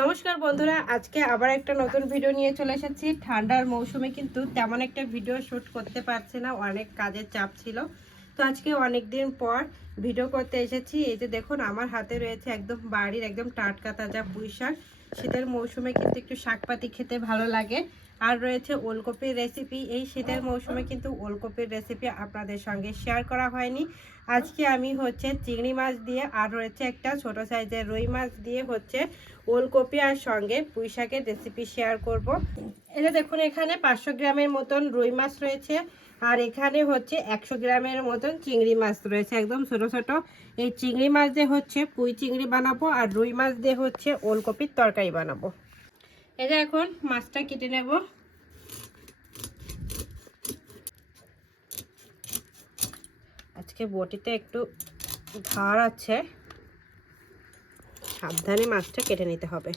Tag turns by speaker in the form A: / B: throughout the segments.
A: নমস্কার বন্ধুরা, আজকে আবার একটা নতুন ভিডিও নিয়ে চলে এসেছি। ঠান্ডার মৌসুমে কিন্তু তেমন একটা ভিডিও শ্যুট করতে পারছে না, অনেক কাজের চাপ ছিল। তো আজকে অনেক দিন পর ভিডিও করতে এসেছি। এই যে দেখুন, আমার হাতে রয়েছে একদম বাড়ির একদম টাটকা তাজা পুঁই শাক শীতের মৌসুমে কিন্তু একটু শাকপাতি খেতে ভালো লাগে। আর রয়েছে ওলকপির রেসিপি এই শীতের মৌসুমে কিন্তু ওলকপির রেসিপি আপনাদের সঙ্গে শেয়ার করা হয়নি। আজকে আমি হচ্ছে চিংড়ি মাছ দিয়ে আর রয়েছে একটা ছোট সাইজের রুই মাছ দিয়ে হচ্ছে ওলকপি আর সঙ্গে পুঁই শাকের রেসিপি শেয়ার করব। এটা দেখুন এখানে পাঁচশো গ্রামের মতন রুই মাছ রয়েছে আর এখানে হচ্ছে একশো গ্রামের মতন চিংড়ি মাছ রয়েছে। একদম ছোট ছোট। এই চিংড়ি মাছ দিয়ে হচ্ছে পুঁই চিংড়ি বানাবো আর রুই মাছ দিয়ে হচ্ছে ওলকপির তরকারি বানাবো। এটা এখন মাছটা কেটে নেব। আজকে বটিতে একটু ধার আছে। সাবধানে মাছটা কেটে নিতে হবে।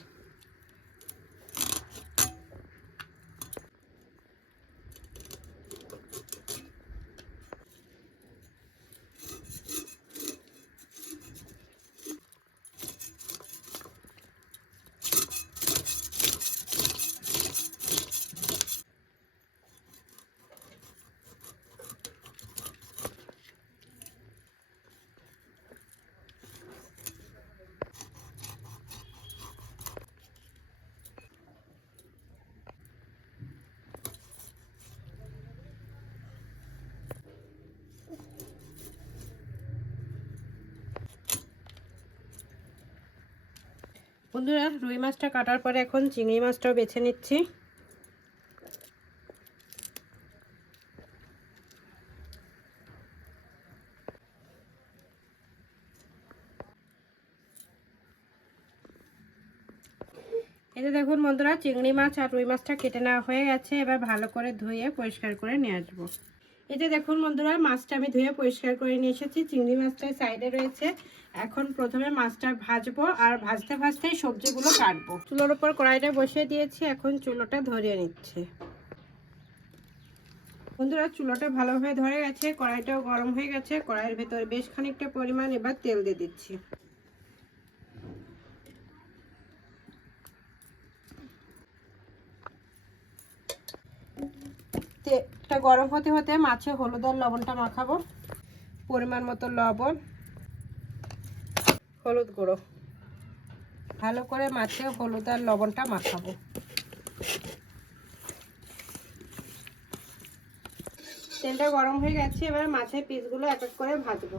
A: বন্ধুরা, রুই মাছটা কাটার পরে এখন চিংড়ি মাছটাও বেছে নিচ্ছি। যে দেখুন বন্ধুরা, চিংড়ি মাছ আর রুই মাছটা কেটে নেওয়া হয়ে গেছে। এবার ভালো করে ধুয়ে পরিষ্কার করে নিয়ে আসব। এই যে দেখুন বন্ধুরা, মাছটা আমি ধুয়ে পরিষ্কার করে নিয়ে এসেছি। চিংড়ি মাছটা সাইডে রয়েছে। এখন প্রথমে মাছটা ভাজবো আর ভাজতে ভাজতেই সবজিগুলো কাটবো। চুলোর উপর কড়াইটা বসিয়ে দিয়েছি, এখন চুলোটা ধরিয়ে নিচ্ছে। বন্ধুরা, চুলোটা ভালোভাবে ধরে গেছে, কড়াইটাও গরম হয়ে গেছে। কড়াইয়ের ভেতরে বেশ খানিকটা পরিমাণ এবার তেল দিয়ে দিচ্ছি তেলটা গরম হতে হতে মাছে হলুদ আর লবণটা মাখাবো। পরিমাণ মতো লবণ, হলুদ গুঁড়ো। ভালো করে মাছে হলুদ আর লবণটা মাখাবো। তেলটা গরম হয়ে গেছে, এবার মাছের পিসগুলো এক এক করে ভাজবো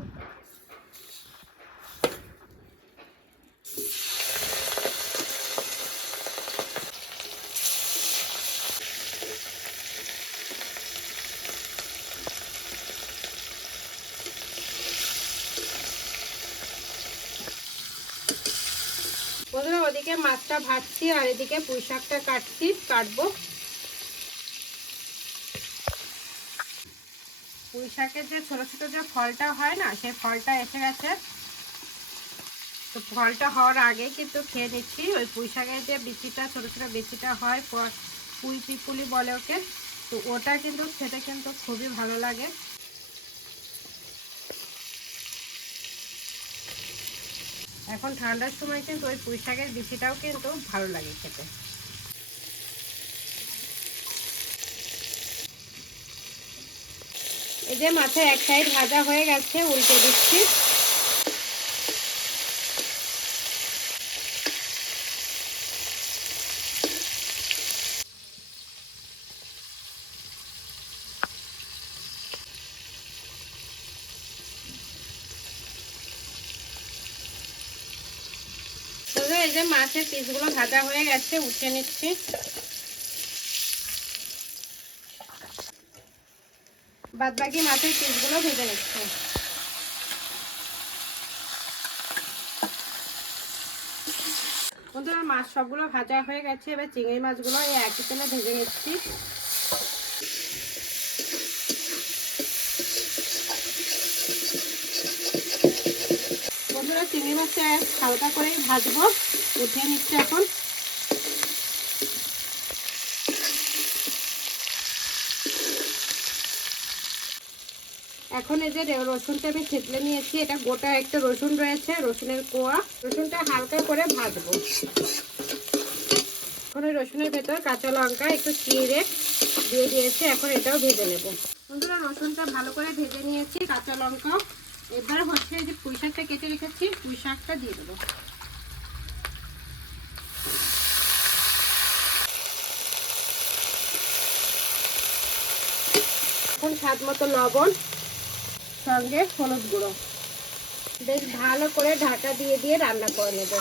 A: বন্ধুরা ওদিকে মাছটা ভাজছি আর এদিকে পুঁই শাকটা কাটছি, কাটবো। পুঁই শাকের যে ছোট ছোট যে ফলটা হয় না, সেই ফলটা এসে গেছে। তো ফলটা হওয়ার আগে কিন্তু খেয়ে নিচ্ছি। ওই পুঁই শাকের যে বিচিটা, ছোট ছোট বিচিটা হয় পুঁই পিপুলি বলে ওকে। তো ওটা কিন্তু খেতে কিন্তু খুবই ভালো লাগে। এখন ঠান্ডার সময় কিন্তু ওই পুঁই শাকের বিচিটাও কিন্তু ভালো লাগে খেতে। এই যে মাছের এক সাইড ভাজা হয়ে গেছে, উল্টে দিচ্ছি। এই যে মাছের পিসগুলো ভাজা হয়ে গেছে, উঠে নিচ্ছি। বাদ বাকি মাছের পিসগুলো ভেজে নিচ্ছি। বন্ধুরা, মাছ সবগুলো ভাজা হয়ে গেছে, এবার চিংড়ি মাছগুলো এই একই তেলে ভেজে নিচ্ছি। বন্ধুরা, চিংড়ি মাছটা হালকা করেই ভাজবো। উঠিয়ে নিচ্ছে এখন। এখন এই যে রসুনটা আমি থেতলে নিয়েছি, এটা গোটা একটা রসুন রয়েছে, রসুনের কোয়া। রসুনটা হালকা করে ভাজবো। এখন ওই রসুনের ভেতর কাঁচা লঙ্কা একটু চিড়ে দিয়ে দিয়েছি, এখন এটাও ভেজে নেব। বন্ধুরা, রসুনটা ভালো করে ভেজে নিয়েছি, কাঁচা লঙ্কা এবার হচ্ছে যে পুঁই শাকটা কেটে রেখেছি পুঁই শাকটা দিয়ে দেবো। স্বাদ মতো লবণ, সঙ্গে হলুদ গুঁড়ো। বেশ ভালো করে ঢাকা দিয়ে দিয়ে রান্না করে নেব।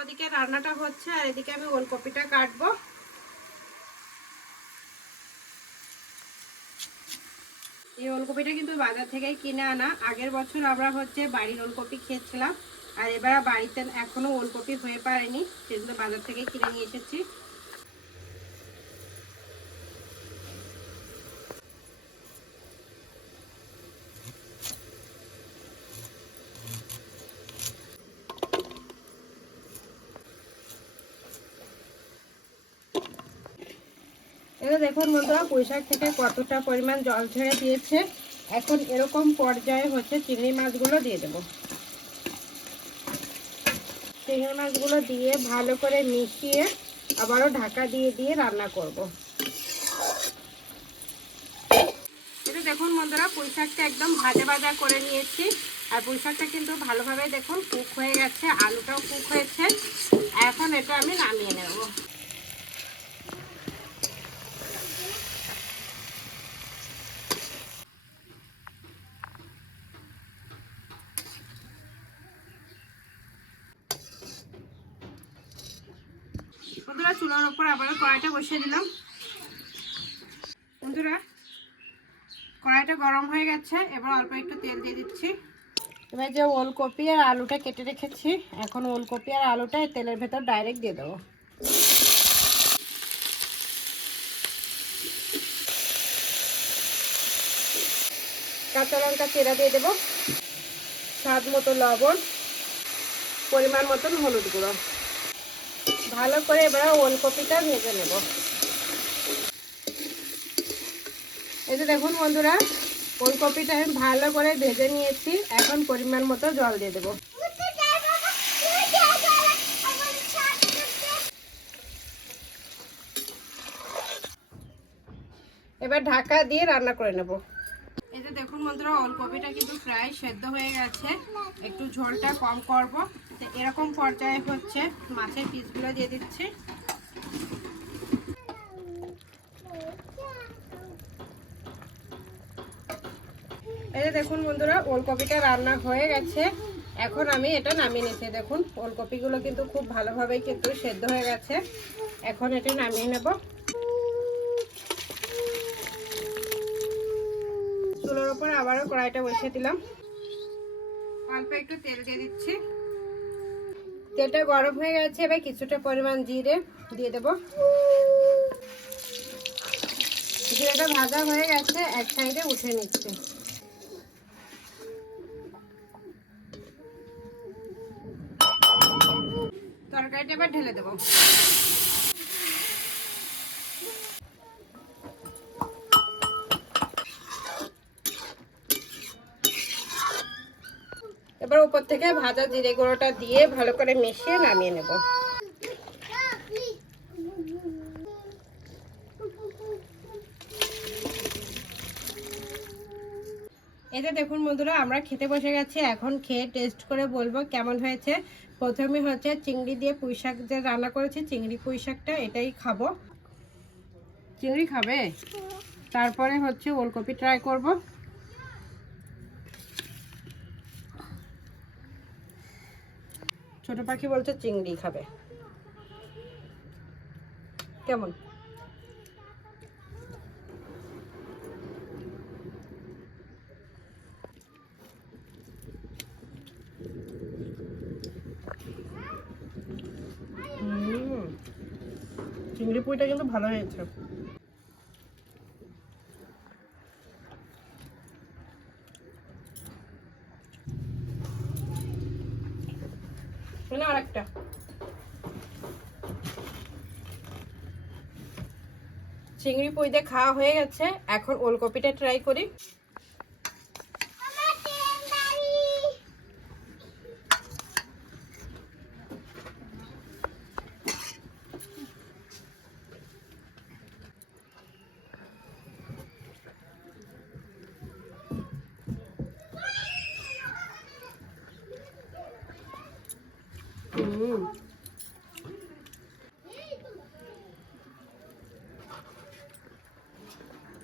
A: ওদিকে রান্নাটা হচ্ছে, আর এদিকে আমি ওলকপিটা কাটবো। এই ওলকপিটা কিন্তু বাজার থেকে কিনে আনা। আগের বছর আমরা হচ্ছে বাড়ির ওলকপি খেয়েছিলাম। আর এবার বাড়িতে এখনও ওলকপি হয়ে পারেনি সেজন্য বাজার থেকে কিনে নিয়ে এসেছি। দেখুন বন্ধুরা পুঁইশাক থেকে কতটা পরিমাণ জল ছেড়ে দিয়েছে। এখন এরকম পর্যায়ে হচ্ছে চিংড়ি মাছগুলো দিয়ে দেব। চিংড়ি মাছগুলো দিয়ে ভালো করে মিশিয়ে আবারও ঢাকা দিয়ে দিয়ে রান্না করব। এটা দেখুন বন্ধুরা পুঁই শাকটা একদম ভাজা ভাজা করে নিয়েছি। আর পুঁইশাকটা কিন্তু ভালোভাবে দেখুন কুক হয়ে গেছে, আলুটাও কুক হয়েছে। এখন এটা আমি নামিয়ে নেব বন্ধুরা চুলার ওপর আবারও কড়াইটা বসিয়ে দিলাম। বন্ধুরা, কড়াইটা গরম হয়ে গেছে, এবার অল্প একটু তেল দিয়ে দিচ্ছি। এবার যে ওলকপি আর আলুটা কেটে রেখেছি, এখন ওলকপি আর আলুটা তেলের ভেতর ডাইরেক্ট দিয়ে দেবো। কাঁচা লঙ্কা চেরা দিয়ে দেবো, স্বাদ মতো লবণ, পরিমাণ মতন হলুদ গুঁড়ো। ভালো করে এবার ওলকপিটা ভেজে নেব। এই যে দেখুন বন্ধুরা, ওলকপিটা আমি ভালো করে ভেজে নিয়েছি। এখন পরিমাণ মতো জল দিয়ে দেবো। এবার ঢাকা দিয়ে রান্না করে নেব। এই যে দেখুন বন্ধুরা, ওলকপিটা কিন্তু প্রায় সেদ্ধ হয়ে গেছে। একটু ঝোলটা কম করব। এরকম পর্যায়ে হচ্ছে মাছের পিসগুলো দিয়ে দিচ্ছি। এই যে দেখুন বন্ধুরা, ওলকপিটা রান্না হয়ে গেছে। এখন আমি এটা নামিয়ে নিচ্ছি। দেখুন, ওলকপিগুলো কিন্তু খুব ভালোভাবে কিন্তু সেদ্ধ হয়ে গেছে। এখন এটা নামিয়ে নেব। চুলোর ওপর আবারও কড়াইটা বসিয়ে দিলাম। অল্প একটু তেল দিয়ে দিচ্ছি। তেলটা গরম হয়ে গেছে, এবার কিছুটা পরিমাণ জিরে দিয়ে দেব। জিরেটা ভাজা হয়ে গেছে, এক সাইডে উঠে নিচ্ছে। তরকারিটা এবার ঢেলে দেবো। এবার উপর থেকে ভাজা জিরে গুঁড়োটা দিয়ে ভালো করে মিশিয়ে নামিয়ে নেব। এতে দেখুন বন্ধুরা, আমরা খেতে বসে গেছি। এখন খেয়ে টেস্ট করে বলব কেমন হয়েছে। প্রথমে হচ্ছে চিংড়ি দিয়ে পুঁই শাক যে রান্না করেছি, চিংড়ি পুঁই শাকটা এটাই খাব। চিংড়ি খাবে? তারপরে হচ্ছে ওলকপি ট্রাই করব। ছোট পাখি বলছে চিংড়ি খাবে। কেমন? চিংড়ি পুঁইটা কিন্তু ভালো হয়েছে। মানে আরেকটা। চিংড়ি পুঁই দিয়ে খাওয়া হয়ে গেছে এখন ওলকপিটা ট্রাই করি হুম খুবই টেস্ট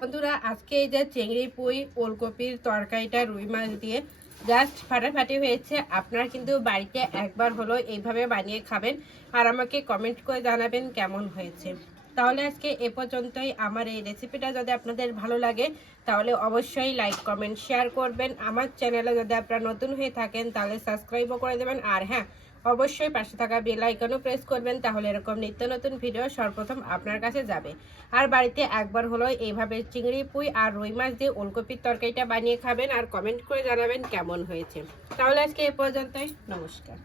A: বন্ধুরা আজকে এই যে চিংড়ি পুঁই ওলকপির তরকারিটা রুই মাছ দিয়ে জাস্ট ফাটাফাটি হয়েছে। আপনারা কিন্তু বাড়িতে একবার হলো এইভাবে বানিয়ে খাবেন আর আমাকে কমেন্ট করে জানাবেন কেমন হয়েছে। তাহলে আজকে এ পর্যন্তই। আমার এই রেসিপিটা যদি আপনাদের ভালো লাগে তাহলে অবশ্যই লাইক কমেন্ট শেয়ার করবেন। আমার চ্যানেলে যদি আপনারা নতুন হয়ে থাকেন তাহলে সাবস্ক্রাইবও করে দেবেন। আর হ্যাঁ অবশ্যই পাশে থাকা বেল আইকনও প্রেস করবেন, তাহলে এরকম নিত্য নতুন ভিডিও সর্বপ্রথম আপনার কাছে যাবে। আর বাড়িতে একবার হলো এইভাবে চিংড়ি, পুঁই আর রুই মাছ দিয়ে ওলকপির তরকারিটা বানিয়ে খাবেন আর কমেন্ট করে জানাবেন কেমন হয়েছে। তাহলে আজকে এ পর্যন্তই
B: নমস্কার।